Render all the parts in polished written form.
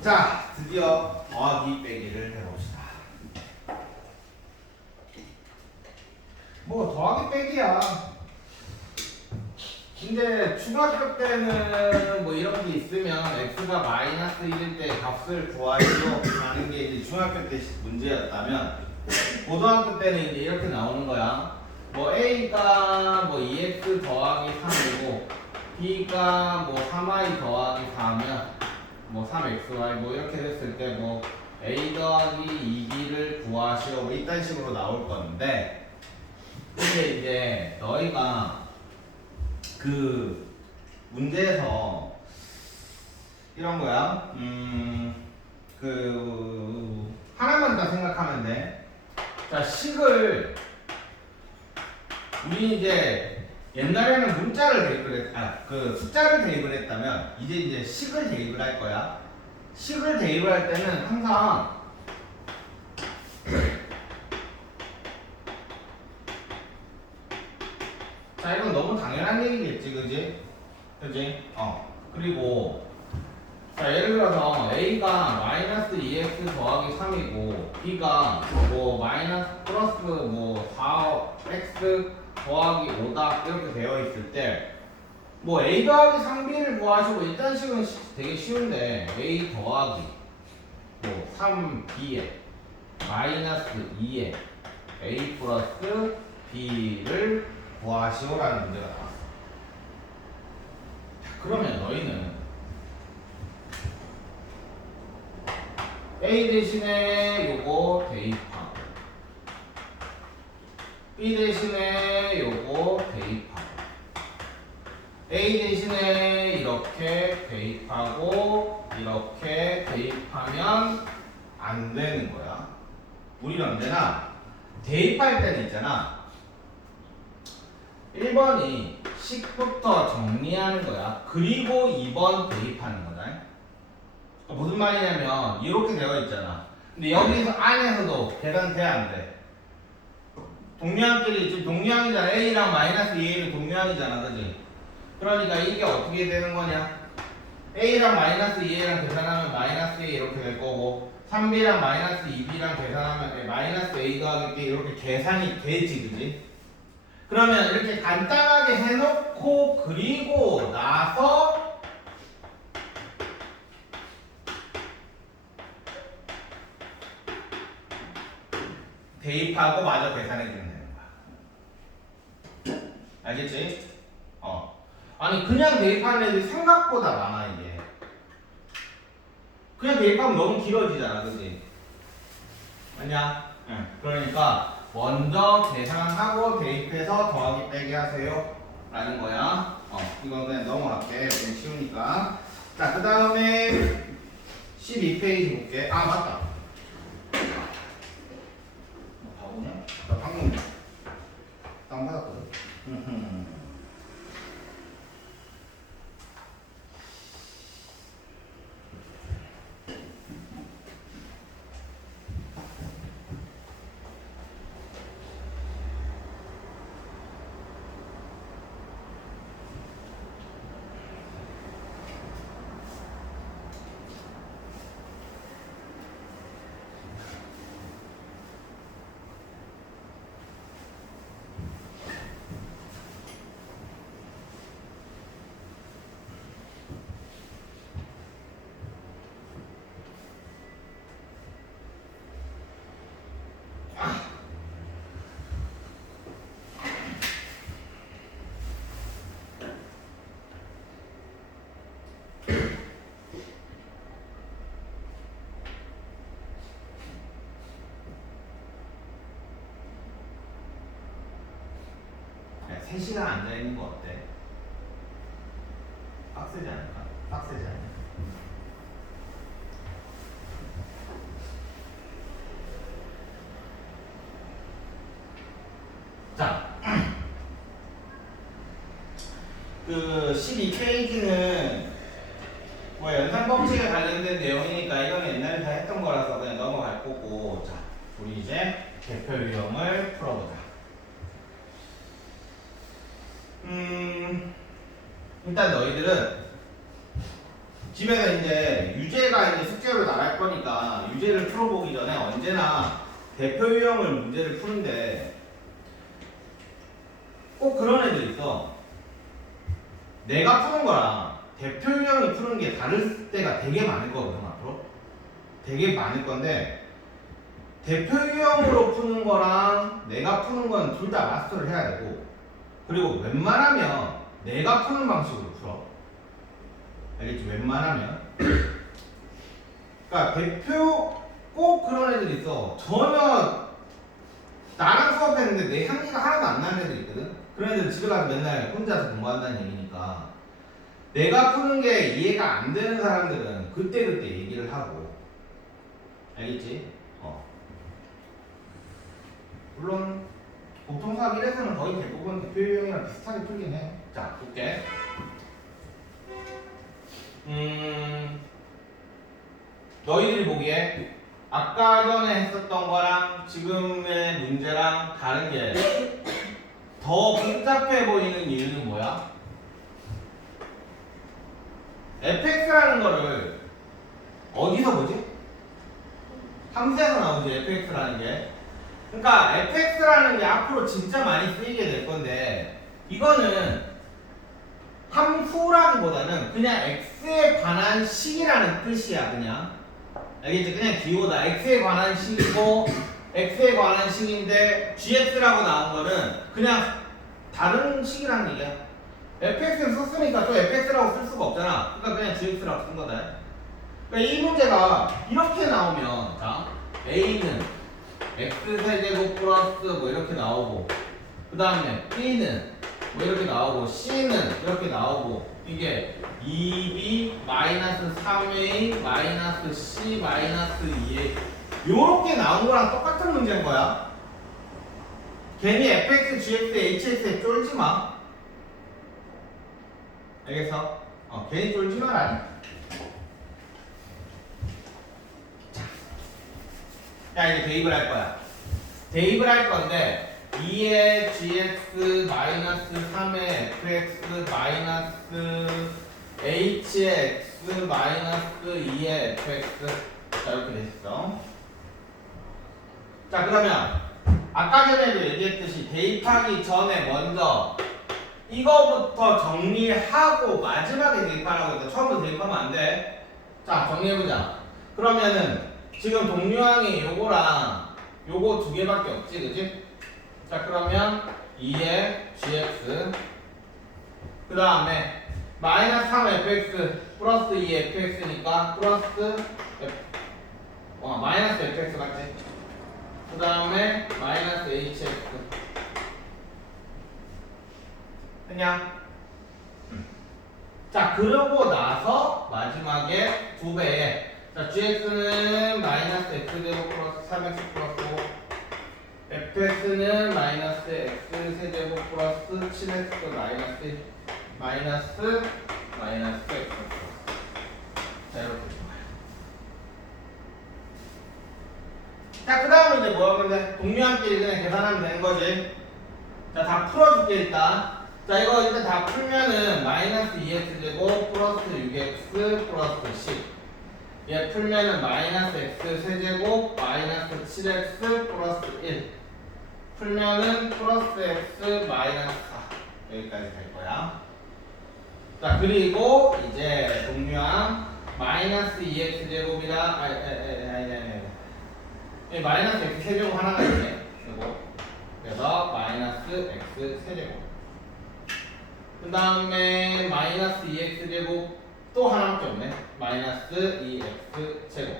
자, 드디어 더하기 빼기를 해봅시다. 뭐 더하기 빼기야. 근데 중학교 때는 뭐 이런 게 있으면 x가 마이너스 1일 때 값을 구하시오 하는 게 이제 중학교 때 문제였다면, 고등학교 때는 이제 이렇게 나오는 거야. 뭐 a가 뭐 2x 더하기 3이고 b가 뭐 3y 더하기 4면 뭐 3xy 뭐 이렇게 됐을 때 뭐 a 더하기 2b를 구하시오 뭐 이딴 식으로 나올 건데, 근데 이제 너희가 그 문제에서 이런 거야. 그 하나만 더 생각하면 돼. 자, 식을 우리 이제 옛날에는 문자를 대입을 그 숫자를 대입을 했다면 이제 식을 대입을 할 거야. 식을 대입을 할 때는 항상 자, 이건 너무 당연한 얘기겠지, 그지? 그지? 그리고 자, 예를 들어서 a가 마이너스 2x 더하기 3이고 b가 뭐 마이너스 플러스 뭐 4x 더하기 5다 이렇게 되어 있을 때 뭐 a 더하기 3b를 구하시고, 일단 식은 되게 쉬운데 a 더하기 뭐 3b에 마이너스 2에 a 플러스 b를 구하시오라는 문제가 나왔어. 그러면 너희는 a 대신에 요거 대입하고 b 대신에 요거 대입하고 a 대신에 이렇게 대입하고 이렇게 대입하면 안 되는 거야. 우리는 언제나 대입할 때는 있잖아, 1번이 식부터 정리하는 거야. 그리고 2번 대입하는 거다. 무슨 말이냐면 이렇게 되어 있잖아. 근데 여기서 안에서도 계산돼 안 돼? 동량끼리 지금 동량이잖아. a랑 마이너스 2a는 동량이잖아, 그지? 그러니까 이게 어떻게 되는 거냐? a랑 마이너스 2a랑 계산하면 마이너스 a 이렇게 될 거고, 3b랑 마이너스 2b랑 계산하면 마이너스 a 더하기 b 이렇게 계산이 되지, 그지? 그러면 이렇게 간단하게 해놓고 그리고 나서 대입하고 마저 계산해주면 되는 거야. 알겠지? 아니 그냥 대입하는 애들이 생각보다 많아. 이게 그냥 대입하면 너무 길어지잖아, 그치? 아니야? 응. 그러니까 먼저 계산하고 대입해서 더하기 빼기 하세요 라는 거야. 이건 그냥 넘어갈게. 너무 쉬우니까. 자, 그 다음에 12페이지 볼게. 아, 맞다. 바보냐? 나 방금 다운받았거든. 야, 3시간 앉아있는 거 어때? 빡세지 않을까? 빡세지 않을까? 자, 그 12페이지는 뭐 연산 방정식에 관련된 내용이니까 이건 옛날에 다 했던 거라서 그냥 넘어갈 거고. 자, 우리 이제 대표 유형을 풀어보자. 일단 너희들은 집에서 이제 유제가 이제 숙제로 나갈 거니까 유제를 풀어보기 전에 언제나 대표 유형을 문제를 푸는데 꼭 그런 애들 있어. 내가 푸는 거랑 대표 유형이 푸는 게 다를 때가 되게 많을 거거든. 앞으로 되게 많을 건데 대표 유형으로 푸는 거랑 내가 푸는 건 둘 다 마스터를 해야 되고, 그리고 웬만하면 내가 푸는 방식으로 풀어. 알겠지? 웬만하면. 그러니까 대표 꼭 그런 애들이 있어. 전혀 나랑 수업했는데 내 향기가 하나도 안 나는 애들이 있거든. 그런 애들 집에 가서 맨날 혼자서 공부한다는 얘기니까 내가 푸는 게 이해가 안 되는 사람들은 그때그때 얘기를 하고. 알겠지? 물론 보통 수학 1에서는 거의 대부분 대표 유형이랑 비슷하게 풀긴 해. 자, 볼게. 너희들이 보기에 아까 전에 했었던 거랑 지금의 문제랑 다른 게 더 복잡해 보이는 이유는 뭐야? fx라는 거를 어디서 보지? 함수에서 나오지, fx라는 게. 그러니까 fx라는 게 앞으로 진짜 많이 쓰이게 될 건데, 이거는 함수라기보다는 그냥 x에 관한 식이라는 뜻이야. 그냥 알겠지? 그냥 기호다. x에 관한 식이고 x에 관한 식인데 gx라고 나온 거는 그냥 다른 식이라는 얘기야. fx를 썼으니까 또 fx라고 쓸 수가 없잖아. 그러니까 그냥 gx라고 쓴 거다. 그러니까 이 문제가 이렇게 나오면, 자, a는 x세제곱 플러스 뭐 이렇게 나오고, 그 다음에 b는 뭐 이렇게 나오고, c는 이렇게 나오고, 이게 2b 마이너스 3a 마이너스 c 마이너스 2a 요렇게 나온 거랑 똑같은 문제인 거야. 괜히 fx, gx, hx에 쫄지 마. 알겠어? 괜히 쫄지 마라. 자, 이제 대입을 할 거야. 대입을 할 건데 2의 gx 마이너스 3의 fx 마이너스 h의 x 마이너스 2의 fx. 자, 이렇게 됐어. 자, 그러면 아까 전에도 얘기했듯이 대입하기 전에 먼저 이거부터 정리하고 마지막에 대입하라고 했다. 처음부터 대입하면 안 돼. 자, 정리해보자. 그러면은 지금 동류항이 요거랑 요거 두 개밖에 없지, 그지? 자, 그러면 2의 gx 그 다음에 마이너스 3fx 플러스 2fx니까 플러스 마이너스 fx 맞지? 그 다음에 마이너스 hx 그냥 자, 그러고 나서 마지막에 2배에 자, gx는 마이너스 x제곱 플러스 3x 플러스 5 fx는 마이너스 x 세제곱 플러스 7x 마이너스 x 자, 이렇게 자, 그 다음에 이제 뭐 하면 돼? 동류항끼리 그냥 계산하면 되는 거지. 자, 다 풀어줄게 일단. 자, 이거 일단 다 풀면은 마이너스 2x제곱 플러스 6x 플러스 10 얘 풀면은 마이너스 x 세제곱 마이너스 7x 플러스 1 풀면은 플러스 x 마이너스 4 여기까지 될 거야. 자, 그리고 이제 동류항 마이너스 2x제곱이랑 마이너스 x 세제곱 하나가 있네. 그래서 마이너스 x 세제곱 그 다음에 마이너스 2x제곱 또 하나밖에 없네. 마이너스 2x 제곱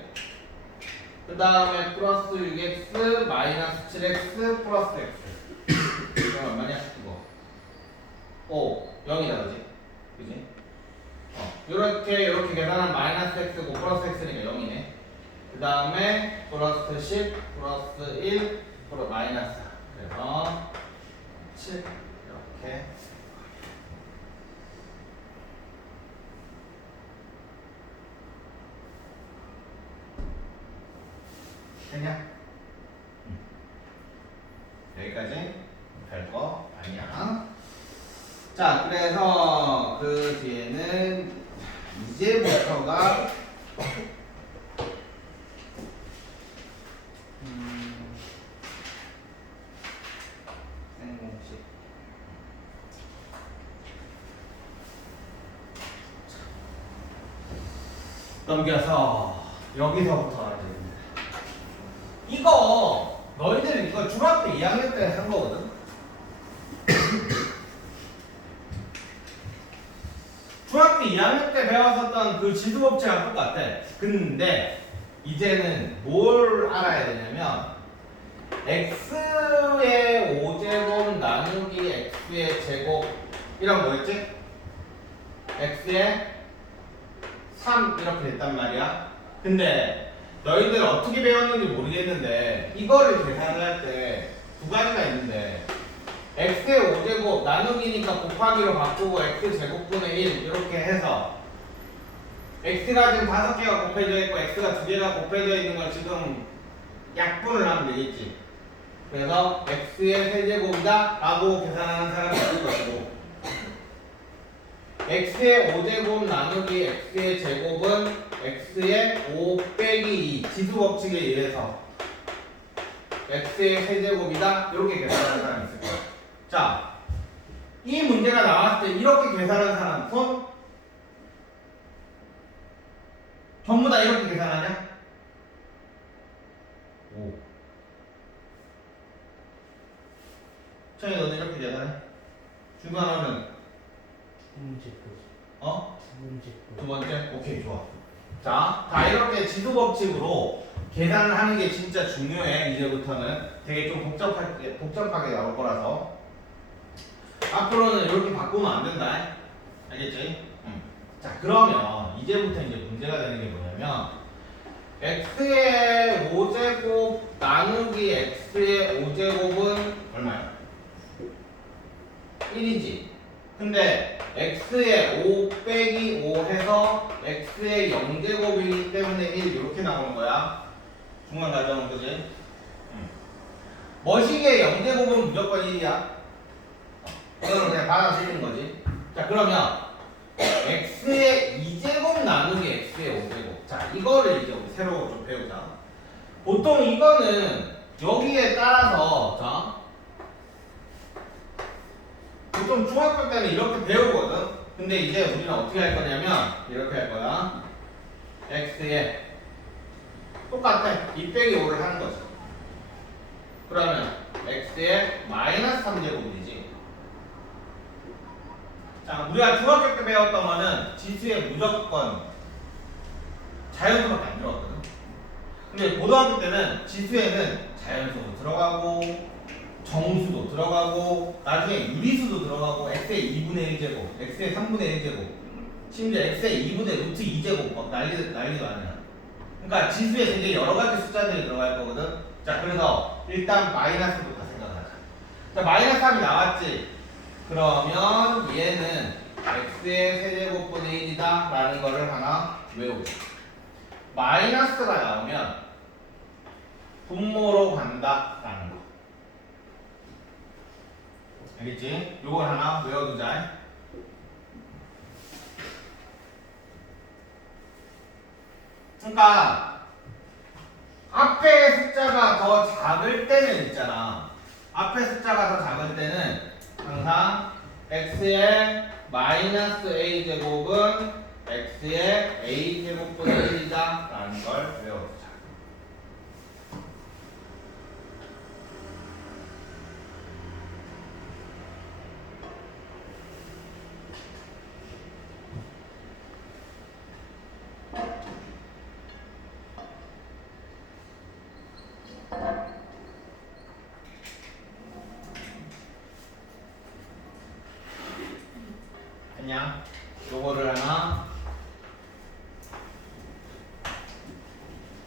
그 다음에 플러스 6x 마이너스 7x 플러스 x 이건 얼마냐? 이거 5 0이다 그지? 그지? 요렇게 계산하면 마이너스 x고 플러스 x니까 0이네. 그 다음에 플러스 10 플러스 1 플러스 마이너스 4 그래서 7 이렇게 됐냐? 여기까지 별거 아니야. 자, 그래서 그 뒤에는 이제부터가 생공식. 넘겨서 여기서부터 이제 이거 너희들 이거 중학교 2학년 때 한 거거든. 중학교 2학년 때 배웠었던 그 지수법칙이랑 똑같아. 근데 이제는 뭘 알아야 되냐면 x의 5제곱 나누기 x의 제곱 이런 거였지? x의 3 이렇게 됐단 말이야. 근데 너희들 어떻게 배웠는지 모르겠는데 이거를 계산을 할 때 두 가지가 있는데 x의 5제곱 나누기니까 곱하기로 바꾸고 x제곱분의 1 이렇게 해서 x가 지금 5개가 곱해져 있고 x가 2개가 곱해져 있는 걸 지금 약분을 하면 되겠지. 그래서 x의 세제곱이다 라고 계산하는 사람이 있을 거고 x의 5제곱 나누기 x의 제곱은 x의 5 빼기 2 지수법칙에 의해서 x의 세제곱이다 이렇게 계산하는 사람이 있을 거야. 자, 이 문제가 나왔을 때 이렇게 계산하는 사람 손? 전부 다 이렇게 계산하냐? 오. 천이 너는 이렇게 계산해? 중간하면 두 번째? 오케이, 좋아. 자, 다 이렇게 지수법칙으로 계산을 하는 게 진짜 중요해. 이제부터는 되게 좀 복잡하게 나올 거라서 앞으로는 이렇게 바꾸면 안 된다. 알겠지? 자, 그러면 이제부터 이제 문제가 되는 게 뭐냐면 x의 5제곱 나누기 x의 5제곱은 얼마야? 1이지. 근데 x의 5 빼기 5 해서 x의 0제곱이기 때문에 1 이렇게 나오는 거야. 중간 가정은 그지? 머시기의 0제곱은 무조건 1이야. 이거는 그냥 받아쓰는 거지. 자, 그러면 x의 2제곱 나누기 x의 5제곱. 자, 이거를 이제 우리 새로 좀 배우자. 보통 이거는 여기에 따라서 자, 보통 중학교 때는 이렇게 배우거든. 근데 이제 우리는 어떻게 할 거냐면 이렇게 할 거야. x에 똑같아. 2 빼기 5를 하는 거지. 그러면 x에 마이너스 3제곱이지. 자, 우리가 중학교 때 배웠던 거는 지수에 무조건 자연수밖에 안 들어갔거든. 근데 고등학교 때는 지수에는 자연수도 들어가고 정수도 들어가고 나중에 유리수도 들어가고 x의 2분의 1제곱, x의 3분의 1제곱, 심지어 x의 2분의 루트 2제곱 막 난리도 아니야. 그러니까 지수에 되게 여러 가지 숫자들이 들어갈 거거든. 자, 그래서 일단 마이너스부터 생각하자. 자, 마이너스 3이 나왔지. 그러면 얘는 x의 세제곱분의 1이다 라는 거를 하나 외우자. 마이너스가 나오면 분모로 간다 라는 거. 알겠지? 요걸 하나 외워두자. 그러니까 앞에 숫자가 더 작을 때는 있잖아. 앞에 숫자가 더 작을 때는 항상 x의 마이너스 a 제곱은 x의 a 제곱분의 1이다 라는 걸 외워두자. 그냥 요거를 하나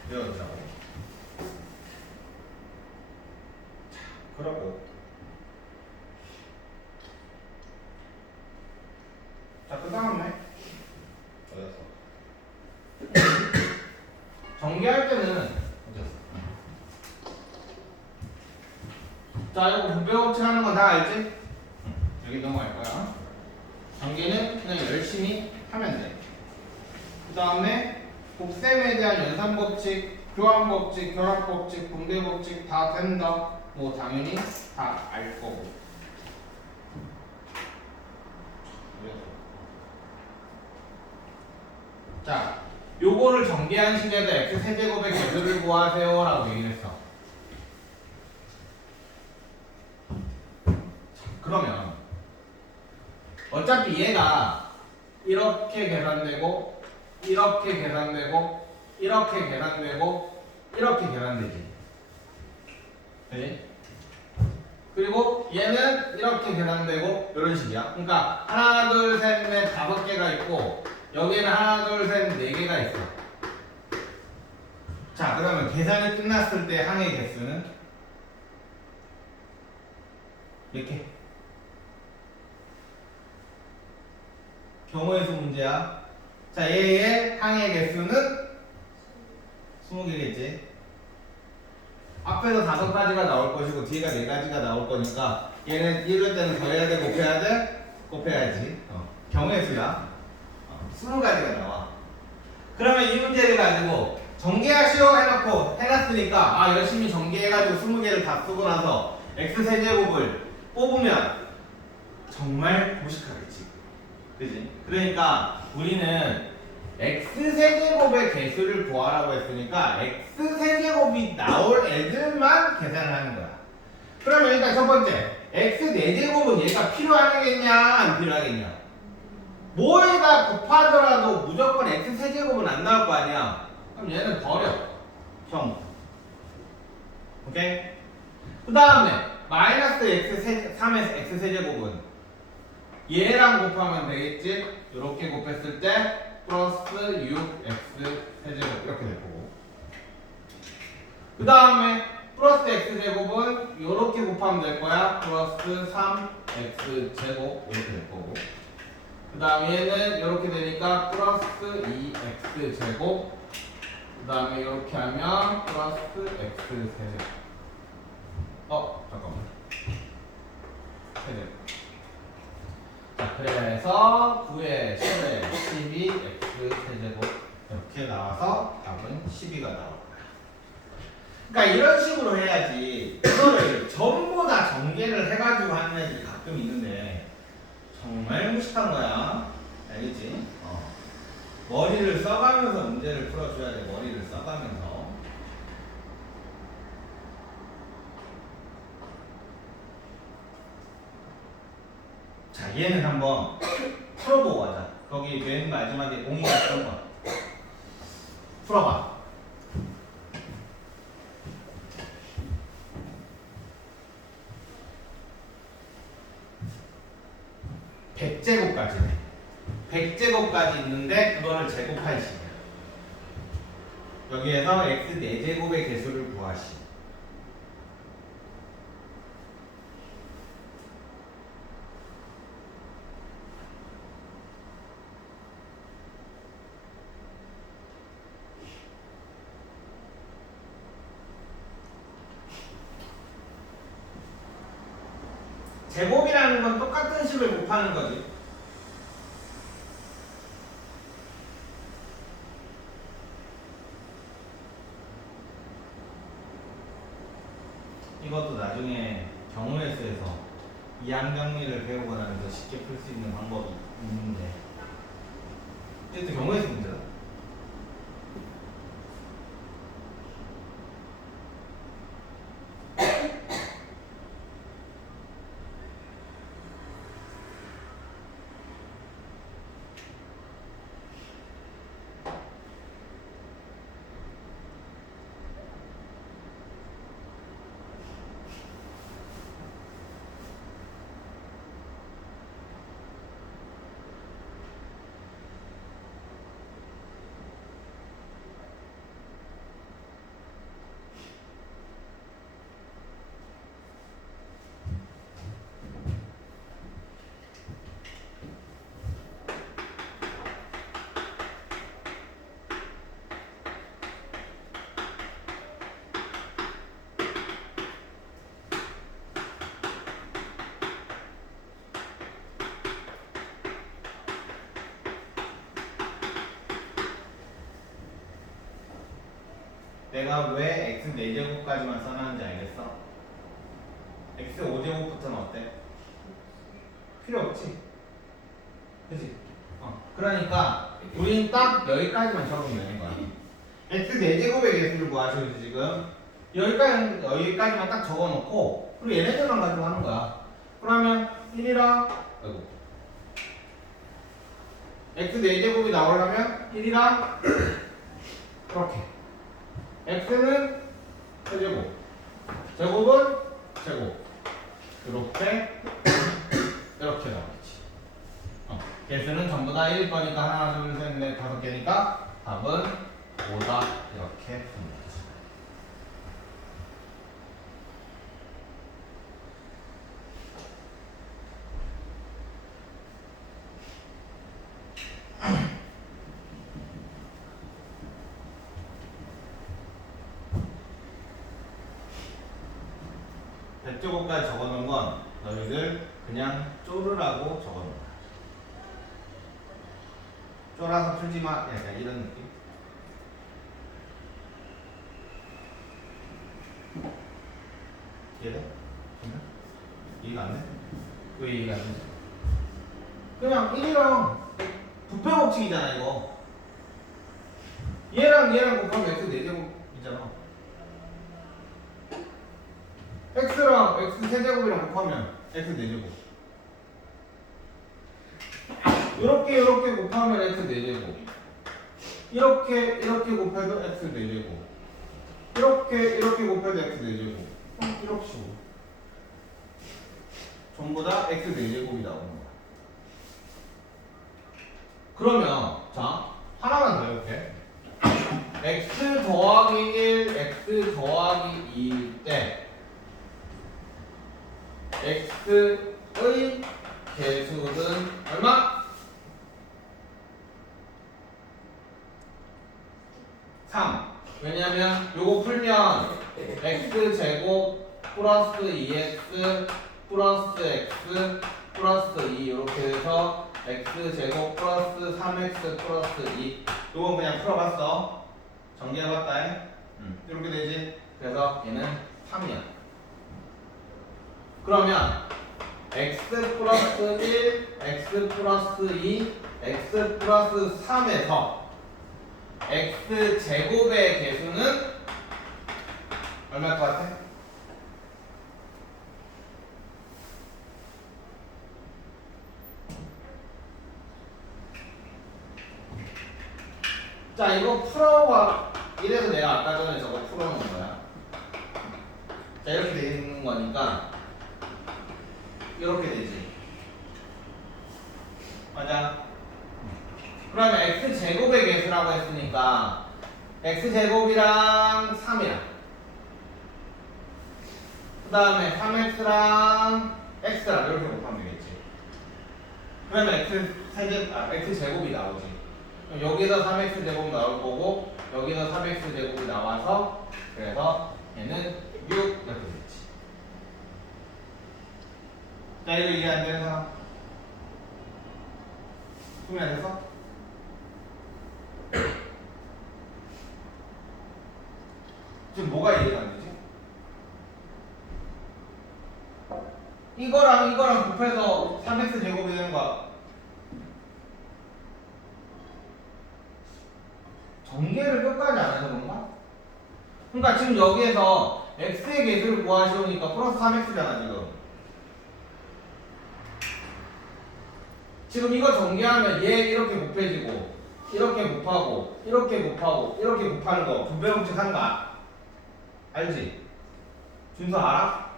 외워두자고. 그러고 자, 그 다음에 어디였어? 전개할 때는 어디였어? 자, 이거 부배법칙 하는 건 다 알지? 여기 넘어갈 거야. 전개는 그냥 열심히 하면 돼. 그 다음에 곱셈에 대한 연산법칙, 교환법칙, 결합법칙, 분배법칙 다 된다. 뭐 당연히 다 알 거고. 자, 요거를 전개한 식에다 x 세제곱의 개수를 구하세요 라고 얘기를 했어. 그러면 어차피 얘가 이렇게 계산되고 이렇게 계산되고 이렇게 계산되고 이렇게 계산되지. 그지? 그리고 얘는 이렇게 계산되고 이런 식이야. 그러니까 하나 둘 셋 넷 다섯 개가 있고 여기는 하나 둘 셋 네 개가 있어. 자, 그러면 계산이 끝났을 때 항의 개수는 몇 개? 경우의 수 문제야. 자, 얘의 항의 개수는 20개겠지. 앞에서 5가지가 나올 것이고 뒤에가 4가지가 나올 거니까 얘는 이럴 때는 더해야 돼, 곱해야 돼? 곱해야지. 경우의 수야. 20가지가 나와. 그러면 이 문제를 가지고 전개하시오 해놓고 해놨으니까 아 열심히 전개해가지고 20개를 다 쓰고 나서 x세제곱을 뽑으면 정말 무식하겠지. 그지? 그러니까 우리는 x세제곱의 개수를 구하라고 했으니까 x세제곱이 나올 애들만 계산을 하는 거야. 그러면 일단 첫 번째 x4제곱은 얘가 필요하겠냐 안 필요하겠냐? 뭐에다 곱하더라도 무조건 x세제곱은 안 나올 거 아니야. 그럼 얘는 버려. 형. 오케이? 그 다음에 마이너스 x3에서 x세제곱은 얘랑 곱하면 되겠지? 이렇게 곱했을 때 플러스 6x세제곱 이렇게 될 거고 그 다음에 플러스 x제곱은 이렇게 곱하면 될 거야. 플러스 3x제곱 이렇게 될 거고 그 다음에 얘는 이렇게 되니까 플러스 2x제곱 그 다음에 이렇게 하면 플러스 x세제곱 잠깐만 세제곱 자, 그래서 9에 10에 12 x세제곱 이렇게 나와서 답은 12가 나올 거야. 그러니까 이런 식으로 해야지 이거를 전부 다 전개를 해가지고 하는 애들이 가끔 있는데 정말 무식한 거야. 알겠지? 머리를 써가면서 문제를 풀어줘야 돼. 머리를 써가면서. 자, 얘는 한번 풀어보고 가자. 거기 맨 마지막에 옹이가 쓴 거. 풀어봐. 100제곱까지네. 100제곱까지 있는데 그거를 제곱할 식이야. 여기에서 x 4제곱의 개수를 구하시. 제곱이라는 건 똑같은 식을 곱하는 거지. 이것도 나중에 경우의 수에서 이항정리를 배우고 나면서 쉽게 풀 수 있는 방법이 있는데 이것도 경우의 수 문제다. 내가 왜 x 4제곱까지만 써놨는지 알겠어? x 5제곱부터는 어때? 필요 없지? 그치? 그러니까 우린 딱 여기까지만 적으면 되는 거야. x 4제곱의 개수를 구하셔야지 지금. 여기까지만 딱 적어놓고 그리고 얘네들만 가지고 하는 거야. 그러면 1이랑 x 4제곱이 나오려면 1이랑 이렇게 x는 세제곱 제곱은 제곱 이렇게 나오겠지. 개수는 전부 다 1일 거니까 하나 둘 셋 넷 5개니까 답은 5다 이렇게 푸는 거지. 백제곱까지 적어놓은 건 너희들 그냥 쪼르라고 적어놓은 거야. 쫄아서 풀지마 약간 이런 느낌. 이해돼? 이해가 안 돼? 왜 이해가 안 돼? 그냥 1이랑 부패 법칙이잖아 이거. 얘랑 곱하면 x 4제곱이잖아. x랑 x 세제곱이랑 곱하면 x 4제곱. 이렇게 곱하면 x 4제곱. 이렇게 곱해도 x 4제곱. 이렇게 곱해도 x 4제곱. 이렇게 식으로. 전부 다 x 4제곱이 나오는 거야. 그러면 자 하나만 더 이렇게 x 더하기 1, x 더하기 2일 때 x의 개수는 얼마? 3. 왜냐면 요거 풀면 x제곱 플러스 2x 플러스 x 플러스 2 이렇게 해서 x제곱 플러스 3x 플러스 2 요건 그냥 풀어봤어. 정리해봤다. 이렇게 되지. 그래서 얘는 3이야. 그러면 x 플러스 1, x 플러스 2, x 플러스 3에서 x제곱의 개수는 얼마일 것 같아? 자 이거 풀어봐. 이래서 내가 아까 전에 저거 풀어놓은 거야. 자 이렇게 돼 있는 거니까 이렇게 되지. 맞아. 그러면 x제곱의 개수라고 했으니까 x제곱이랑 3이야. 그 다음에 3x랑 x랑 이렇게 곱하면 되겠지. 그러면 x제곱이 나오지. 그럼 여기서 3x제곱 나올 거고 여기서 3x제곱이 나와서 그래서 얘는 6 이렇게 되지. 자 이거 이해 안 되는 사람? 숨이 안 돼서? 지금 뭐가 이해가 안 되지? 이거랑 곱해서 3x 제곱이 되는 거야. 전개를 끝까지 안 해서 그런가? 그러니까 지금 여기에서 x의 개수를 구하시오니까 플러스 3x잖아 지금. 지금 이거 전개하면 얘 이렇게 곱해지고 이렇게 곱하고 이렇게 곱하고 이렇게 곱하는 거 분배법칙 하는 거 알지? 준서 알아?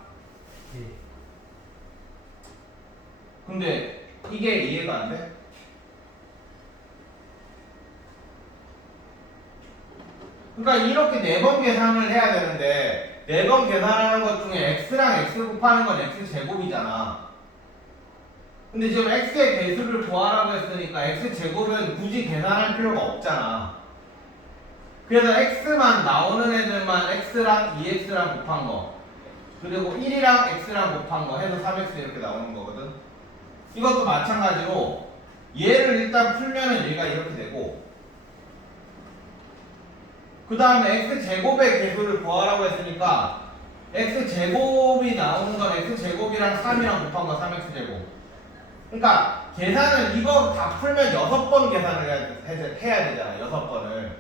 예. 근데 이게 이해가 안 돼? 그러니까 이렇게 4번 계산을 해야 되는데 4번 계산하는 것 중에 x랑 x 곱하는 건 x제곱이잖아. 근데 지금 x의 개수를 구하라고 했으니까 x제곱은 굳이 계산할 필요가 없잖아. 그래서 x만 나오는 애들만 x랑 2x랑 곱한 거 그리고 1이랑 x랑 곱한 거 해서 3x 이렇게 나오는 거거든. 이것도 마찬가지로 얘를 일단 풀면은 얘가 이렇게 되고 그 다음에 x제곱의 개수를 구하라고 했으니까 x제곱이 나오는 건 x제곱이랑 3이랑 곱한 거 3x제곱. 그러니까 계산을 이거 다 풀면 6번 계산을 해야 되잖아. 6번을.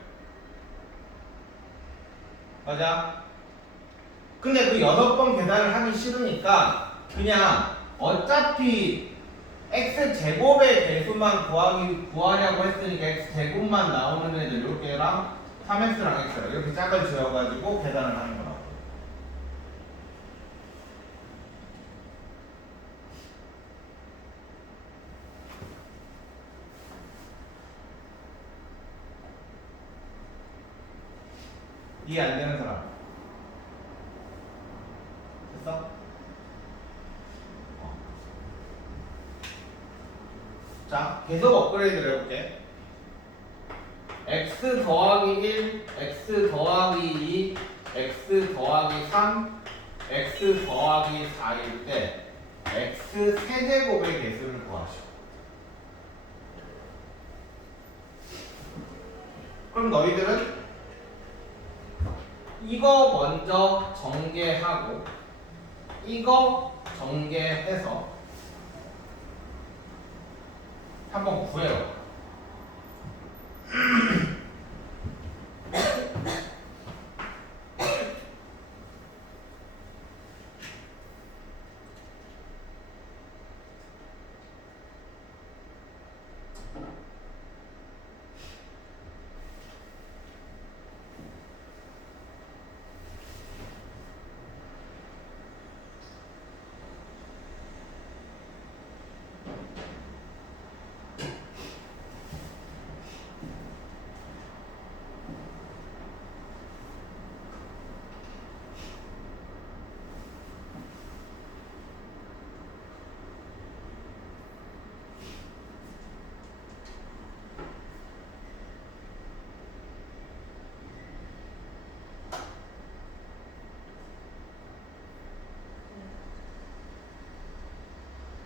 맞아? 근데 그 6번 계산을 하기 싫으니까 그냥 어차피 x제곱의 개수만 구하려고 했으니까 x제곱만 나오는 애들 이렇게랑 3x랑 x랑 이렇게 짝을 지어가지고 계산을 하는 거라고. 이해 안 되는 사람? 됐어? 자, 계속 업그레이드를 해볼게. x 더하기 1, x 더하기 2, x 더하기 3, x 더하기 4일 때 x 세제곱의 개수를 구하시오. 그럼 너희들은 이거 먼저 전개하고 이거 전개해서 한번 구해요.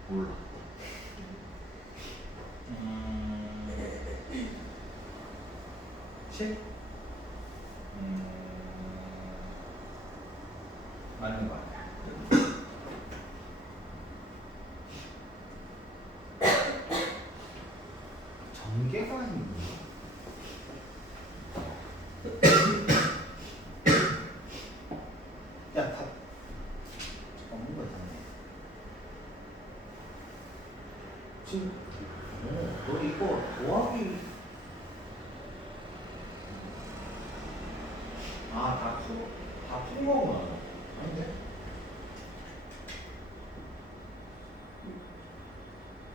몰라. 7? 맞는 거 같아. 전개가 있는 거야? 야, 다 없는 거 있잖아. 지금 너 이거 더하기 다푼 거구나. 아닌데?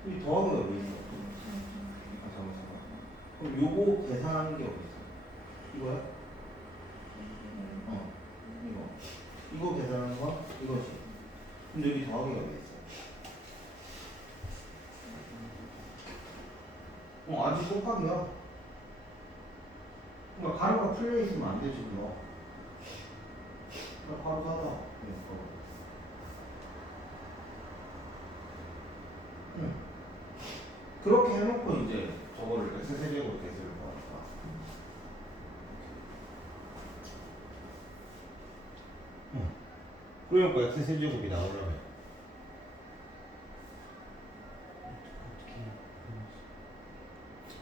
이 더하기가 왜 있어? 잠깐만. 그럼 요거 계산하는 게 어디 있어? 이거야? 이거 계산하는 거 이거지. 근데 여기 더하기가 왜 있어? 아직 곱하기야. 그러니까 가로가 풀려 있으면 안 되지 그거. 그러니까 가로 닫아. 그렇게 해놓고 이제 저거를 x세제곱 개수를 구하니까. 그러니까 x세제곱이 나오려면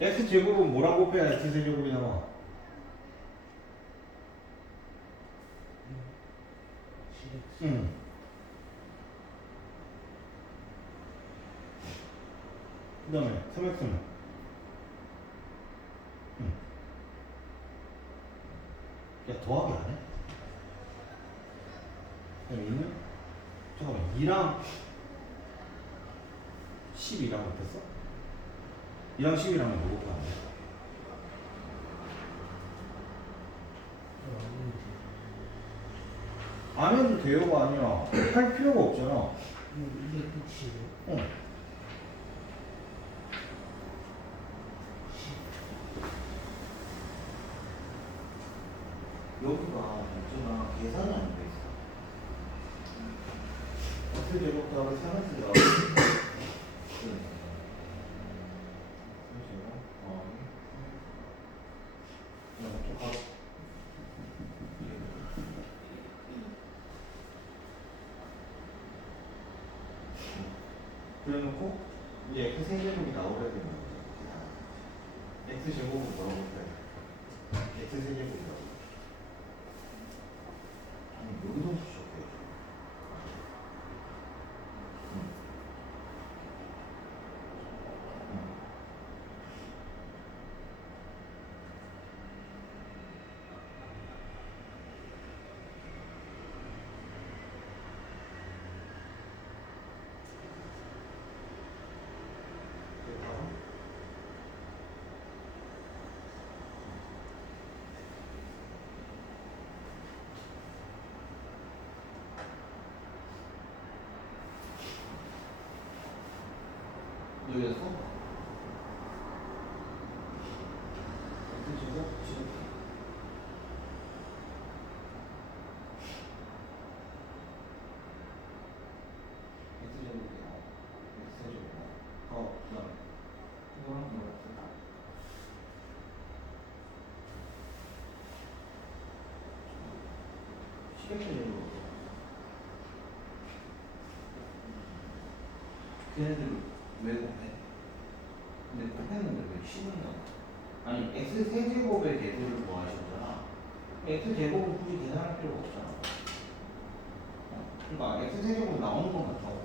x제곱은 뭐랑 곱해야 x세제곱이 나와? 그 다음에 3x는 야 더하기 안 해? 여기는 잠깐만 2랑 12랑 어땠어? 2랑 12랑 뭐 곱하면 돼? 안 해도 돼요가 아니라 할 필요가 없잖아. 이게 끝이에요? 여기가 있잖아. 계산이 안 돼 있어. x제곱 더하기 3x 더하기 3제곱 더하기 또 해놓고 이제 x 세제곱이 나오게 되면 x 제곱은 뭐라고 할까요? x 세제곱이라고. 아니 여기도 적혀요. 여기서 x제곱 지금 x제곱이야. x제곱. 그다음 이거랑 이거랑 시계표적으로 걔네들 왜 곱해? 근데 곱했는데 왜 10은 나와? 아니 x 세제곱의 개수를 구하시잖아. x 제곱을 굳이 계산할 필요가 없잖아. 그러니까 x 세제곱 나오는 건 같다고.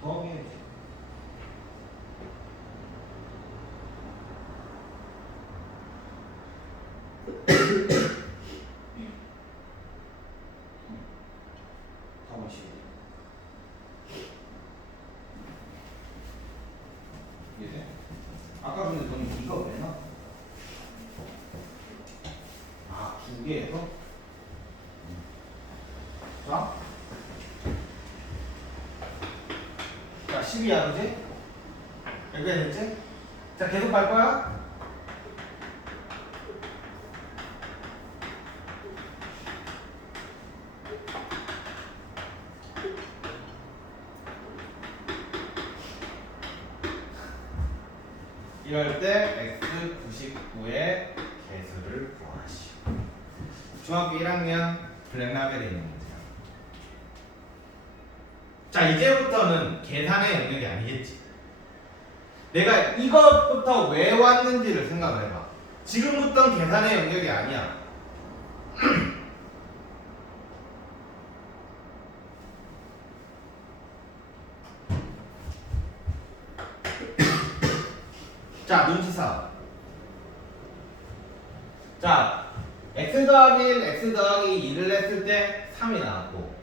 더하기 해야지. 이게 아까 근데 너는 이거 왜 넣어? 아, 두 개에서? 자, 자 10이야, 그지? 몇 개 됐지? 자, 계속 갈 거야? 이럴 때 x99의 개수를 구하시오. 중학교 1학년 블랙라벨에 있는 문제야. 자, 이제부터는 계산의 영역이 아니겠지. 내가 이것부터 왜 왔는지를 생각을 해봐. 지금부터는 계산의 영역이 아니야. 자, 눈치싸움. 자, x 더하기 1, x 더하기 2를 했을 때 3이 나왔고,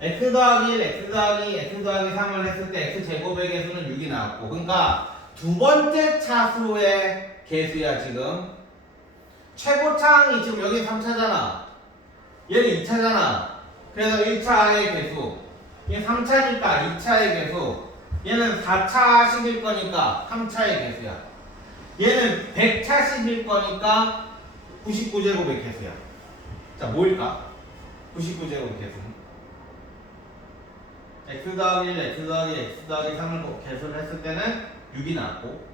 x 더하기 1, x 더하기 2, x 더하기 3을 했을 때 x 제곱의 개수는 6이 나왔고, 그러니까 두 번째 차수의 개수야. 지금 최고차항이 지금 여기 3차잖아. 얘는 2차잖아. 그래서 1차의 개수, 얘 3차니까 2차의 개수, 얘는 4차식일 거니까 3차의 개수야. 얘는 100차식일 거니까 99제곱의 개수야. 자, 뭐일까? 99제곱의 개수는 x 더하기 1, x 더하기 x 더하기 3을 개수를 했을 때는 6이 나왔고,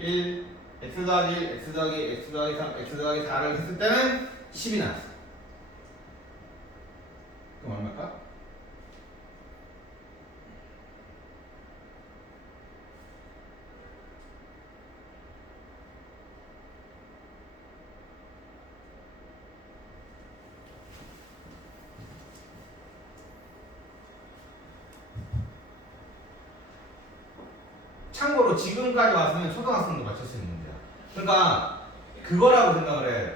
1, x 더하기 1, x 더하기 x 더하기 3, x 더하기 4를 했을 때는 10이 나왔어. 그럼 얼마일까? 참고로 지금까지 왔으면 초등학생도 맞출 수 있는 문제야. 그러니까 그거라고 생각을 해.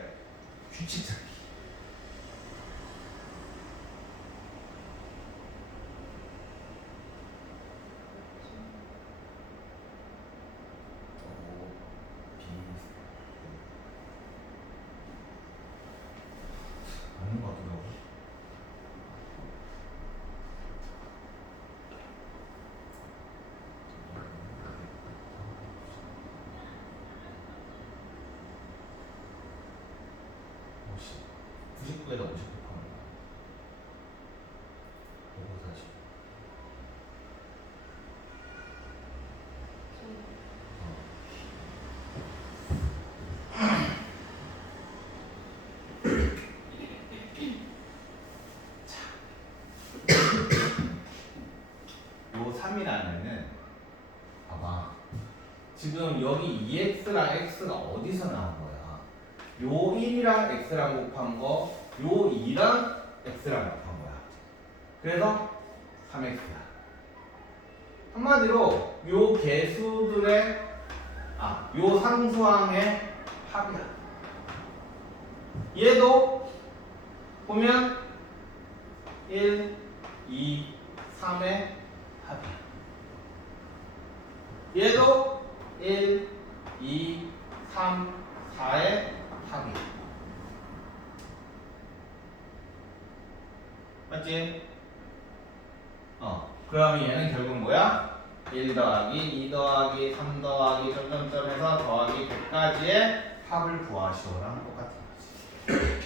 규칙 찾기. 아닌 것 같기도 하고. 지금 여기 2x랑 x가 어디서 나온 거야? 요 1이랑 x랑 곱한 거, 요 2랑 x랑 곱한 거야. 그래서 3x야. 한마디로 요 개수들의 요 상수항의 합이야. 얘도 보면 1, 2, 3의 합이야. 얘도 1, 2, 3, 4의 합이야. 맞지? 그러면 얘는 결국 뭐야? 1 더하기 2 더하기 3 더하기 점점점 해서 더하기 100까지의 합을 구하시오랑 똑같은 거지.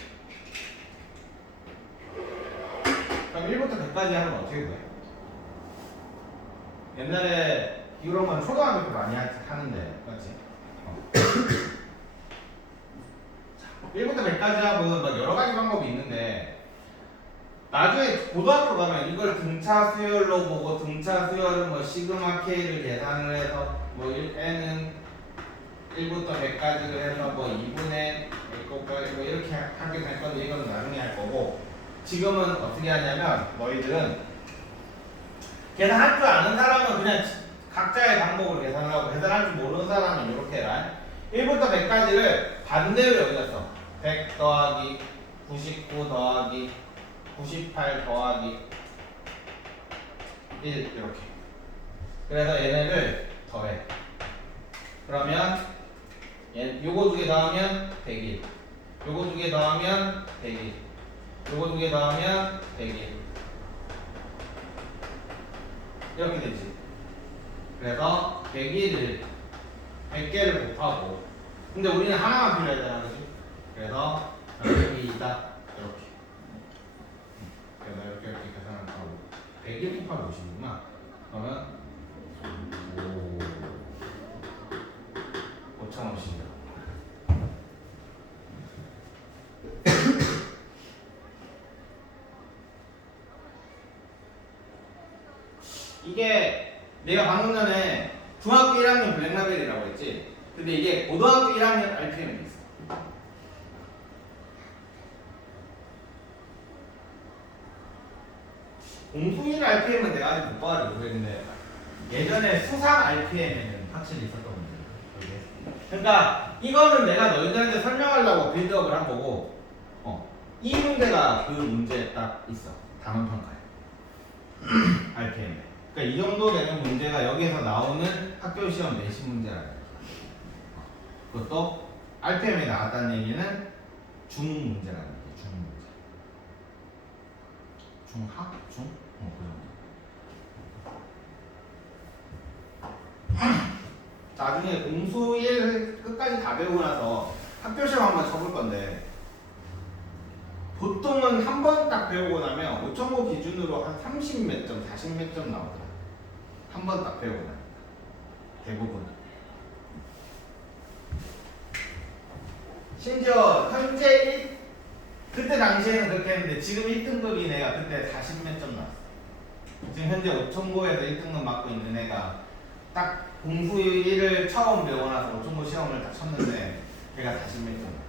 그럼 1부터 100까지 하면 어떻게 돼? 옛날에 이런 건 초등학교 때 많이 하는데, 맞지? 1부터 100까지 하고 막 여러 가지 방법이 있는데, 나중에 고등학교 가면 이걸 등차 수열로 보고, 등차 수열은 뭐 시그마 K를 계산을 해서 뭐 N은 1부터 100까지를 해서 뭐 2분의 A곱까지 뭐 이렇게 하게 될 건데, 이건 나중에 할 거고, 지금은 어떻게 하냐면 너희들은 계산할 줄 아는 사람은 그냥 각자의 방법으로 계산을 하고, 계산할 줄 모르는 사람은 이렇게 해라. 1부터 100까지를 반대로 여기다 써. 100 더하기 99 더하기 98 더하기 1 이렇게. 그래서 얘네를 더해. 그러면 요거 두 개 더하면 101. 요거 두 개 더하면 101. 요거 두 개 더하면 101. 이렇게 되지. 그래서 101을 100개를 곱하고, 근데 우리는 하나만 필요하잖아, 그렇지? 그래서 여기다 이렇게. 그래서 이렇게 계산을 하고 101 곱하기 50이구나. 그러면 5,050이다. 이게 내가 방금 전에 중학교 1학년 블랙라벨이라고 했지. 근데 이게 고등학교 1학년 RPM이 있어. 공수인 RPM은 내가 아직 못 봐가지고 그랬는데, 예전에 수상 RPM에는 확실히 있었던 문제야. 그러니까 이거는 내가 너희들한테 설명하려고 빌드업을 한 거고, 이 문제가 그 문제에 딱 있어. 단원 평가에. RPM에. 그러니까 이 정도 되는 문제가 여기에서 나오는 학교 시험 내신 문제라는 거야. 그것도 RPM에 나왔다는 얘기는 중 문제라는 거야. 중 문제. 중학? 중? 그 정도. 나중에 공수 1 끝까지 다 배우고 나서 학교 시험 한번 쳐볼 건데, 보통은 한 번 딱 배우고 나면 5,000고 기준으로 한 30 몇 점, 40 몇 점 나오더라. 한 번 딱 배우고 나니까. 대부분. 심지어 현재 그때 당시에는 그렇게 했는데, 지금 1등급인 애가 그때 40 몇 점 나왔어. 지금 현재 5,000고에서 1등급 맡고 있는 애가 딱 공수 1을 처음 배우고 나서 5,000고 시험을 딱 쳤는데 걔가 40 몇 점 나왔어.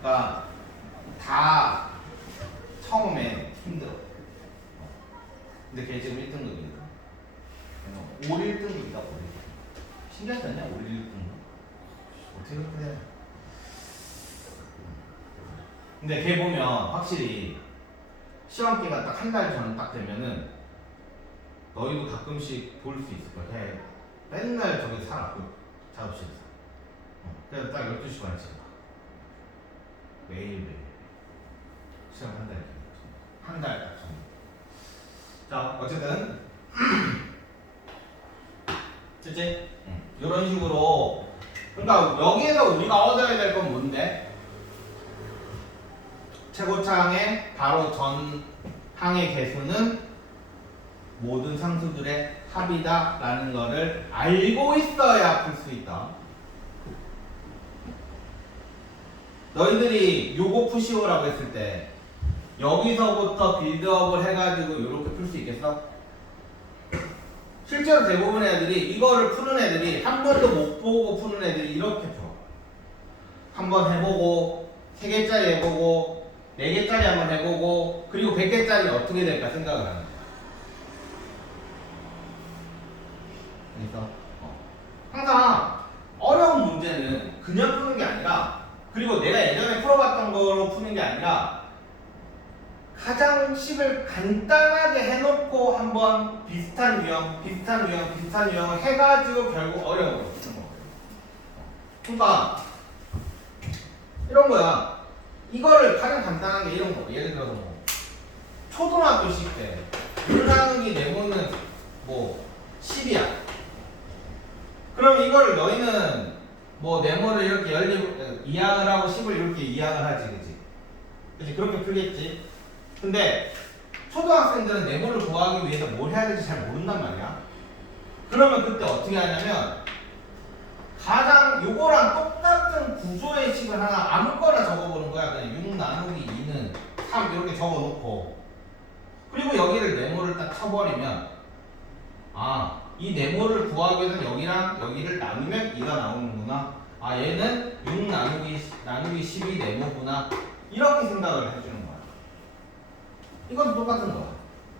그러니까 다 처음에 힘들어. 근데 걔 지금 1등급이거든. 5, 1등급이다. 5, 1등급. 신기하지 않냐? 5, 1등급. 어떻게 그렇게 돼? 근데 걔 보면 확실히 시험 기간 딱 한 달 전 딱 되면은 너희도 가끔씩 볼 수 있을 거야. 걔 맨날 저기 살아. 그 작업실에서. 그래서 딱 12시 반에 시험 봐. 매일매일. 시험 한 달. 한 달 딱 전. 자, 어쨌든. 그치? 이런 식으로. 그러니까 여기에서 우리가 얻어야 될 건 뭔데? 최고차항의 바로 전 항의 개수는 모든 상수들의 합이다 라는 거를 알고 있어야 풀 수 있다. 너희들이 요거 푸시오라고 했을 때 여기서부터 빌드업을 해가지고 이렇게 풀 수 있겠어? 실제로 대부분의 애들이 이거를 푸는 애들이 한 번도 못 보고 푸는 애들이 이렇게 풀어. 한 번 해보고 3개짜리 해보고 4개짜리 한번 해보고 그리고 100개짜리 어떻게 될까 생각을 하는 거야. 그래서 항상 어려운 문제는 그냥 푸는 게 아니라 그리고 내가 예전에 풀어봤던 거로 푸는 게 아니라 가장 식을 간단하게 해놓고 한번 비슷한 유형을 해가지고 결국 어려운 걸 푸는 거예요. 그러니까 이런 거야. 이거를 가장 간단한 게 이런 거. 예를 들어서 뭐 초등학교식 때 물나누기 네모는 뭐 10이야. 그럼 이거를 너희는 뭐 네모를 이렇게 이항을 하고 10을 이렇게 이항을 하지, 그치? 그렇게 풀겠지. 근데 초등학생들은 네모를 구하기 위해서 뭘 해야 될지 잘 모른단 말이야. 그러면 그때 어떻게 하냐면 가장 요거랑 똑같은 구조의 식을 하나 아무거나 적어보는 거야. 그냥 6 나누기 2는 3 이렇게 적어놓고 그리고 여기를 네모를 딱 쳐버리면 아, 이 네모를 구하기 위해서 여기랑 여기를 나누면 2가 나오는구나. 아, 얘는 6 나누기 12 네모구나. 이렇게 생각을 해주는 거야. 이건 똑같은 거야.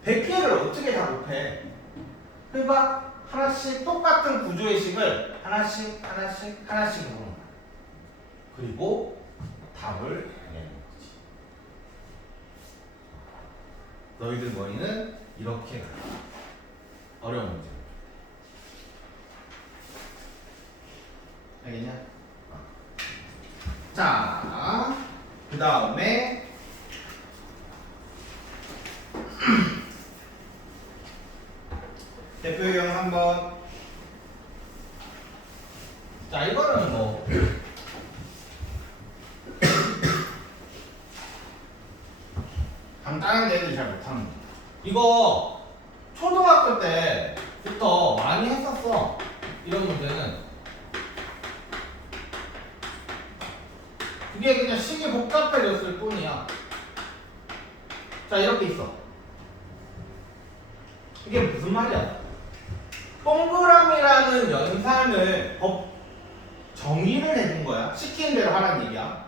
100개를 어떻게 다 곱해? 그러니까 하나씩 똑같은 구조의 식을 하나씩 보는 거야. 그리고 답을 내는 거지. 너희들 머리는 이렇게 가. 어려운 문제. 알겠냐? 자, 그 다음에 대표형 한번. 자, 이거는 뭐 간단한 데들 잘 못하는 거. 이거 초등학교 때부터 많이 했었어. 이런 문제는 이게 그냥 식이 복잡해졌을 뿐이야. 자, 이렇게 있어. 이게 무슨 말이야? 동그라미라는 연산을 정의를 해준 거야. 시키는 대로 하라는 얘기야.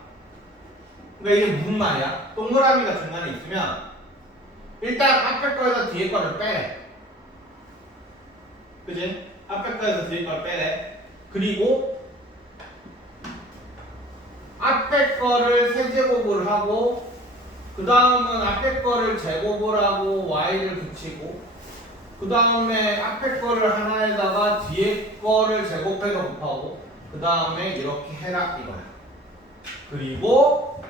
그러니까 이게 무슨 말이야? 동그라미가 중간에 있으면 일단 앞에 거에서 뒤에 거를 빼래. 그지? 앞에 거에서 뒤에 거를 빼래. 그리고 앞에 거를 세제곱을 하고 그 다음은 앞에 거를 제곱을 하고 y를 붙이고 그 다음에 앞에 거를 하나에다가 뒤에 거를 제곱해서 곱하고 그 다음에 이렇게 해라 이거야. 그리고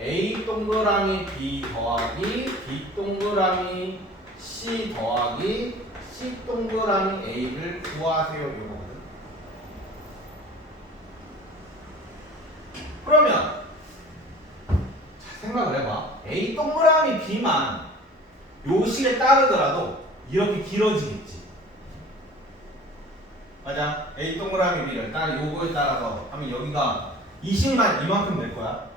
A 동그라미 B 더하기 B 동그라미 C 더하기 C 동그라미 A를 구하세요 이거거든. 그러면 자, 생각을 해봐. A 동그라미 B만 요 식에 따르더라도 이렇게 길어지겠지. 맞아. A 동그라미 B를 따라 요거에 따라서 하면 여기가 이 식만 이만큼 될 거야.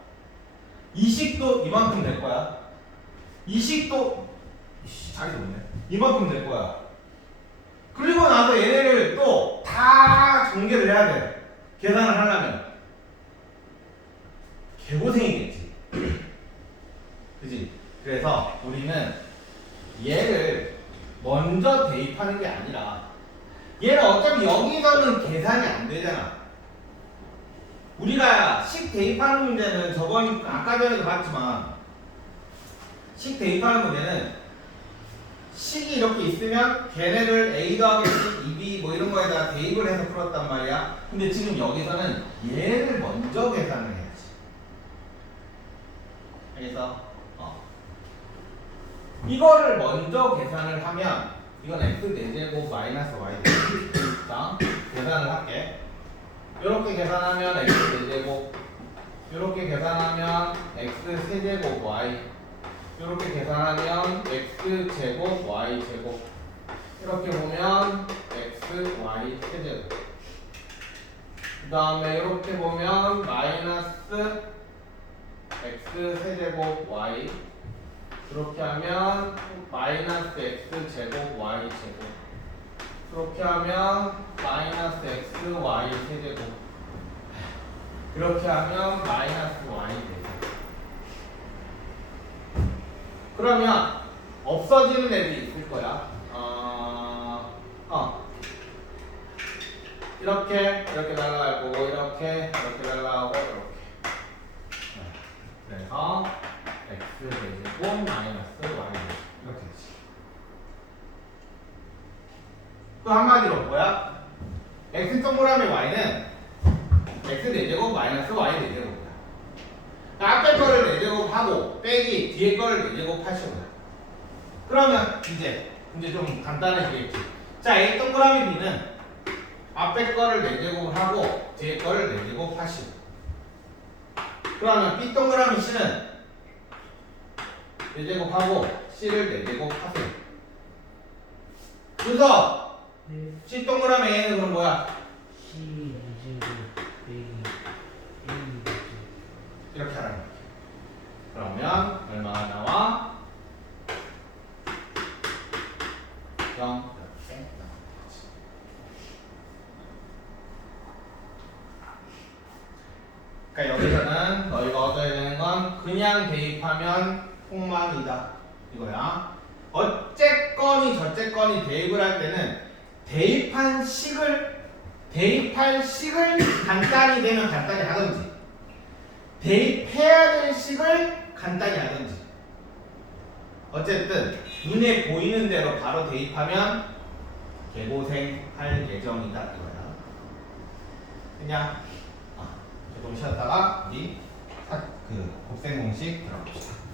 이 식도 이만큼 될 거야. 이 식도 자기도 없네. 이만큼 될 거야. 그리고 나서 얘네를 또 다 전개를 해야 돼. 계산을 하려면 개고생이겠지. 그지? 그래서 우리는 얘를 먼저 대입하는 게 아니라 얘는 어차피 여기서는 계산이 안 되잖아. 우리가 식 대입하는 문제는 저번 아까 전에도 봤지만 식 대입하는 문제는 식이 이렇게 있으면 걔네를 A 더하기 C, 2B 뭐 이런 거에다가 대입을 해서 풀었단 말이야. 근데 지금 여기서는 얘를 먼저 계산을 해야지. 그래서 이거를 먼저 계산을 하면 이건 x 4제곱 마이너스 y 제곱. 자, 계산을 할게. 이렇게 계산하면 x 4제곱, 이렇게 계산하면 x 세제곱 y, 이렇게 계산하면 x 제곱 y 제곱, 이렇게 보면 x y 세제곱. 그 다음에 이렇게 보면 마이너스 x 세제곱 y, 이렇게 하면 마이너스 x 제곱 y 제곱. 그렇게 하면 마이너스 x y 세제곱. 그렇게 하면 마이너스 y 되죠. 그러면 없어지는 애들이 있을 거야. 이렇게 날아갈 거고 이렇게 날아가고 이렇게. 그래서 x 제곱 마이너스 y 이렇게 되지. 또 한마디로 뭐야? x 동그라미 y는 x 4제곱 마이너스 y 4제곱이야. 앞에 거를 4제곱하고 빼기 뒤에 거를 4제곱 하시는 거야. 그러면 이제 좀 간단해지겠지. 자, A 동그라미 B는 앞에 거를 4제곱하고 뒤에 거를 4제곱 하시고. 그러면 B 동그라미 C는 4제곱하고 C를 4제곱 하세요. 그래서 네. C 동그라미 A는 그럼 뭐야? C 이제곱 빼기 A 이제곱. 이렇게 하라는 거야. 그러면 얼마가 나와? 0 이렇게 나오는 거지. 그러니까 여기서는 너희가 얻어야 되는 건 그냥 대입하면 폭망이다 이거야. 어쨌거니 저쨌거니 대입을 할 때는 대입할 식을 간단히 되면 간단히 하든지 대입해야 될 식을 간단히 하든지 어쨌든 눈에 보이는 대로 바로 대입하면 개고생할 예정이다 이거야. 그냥 조금 쉬었다가 우리 곱셈 공식 들어갑시다.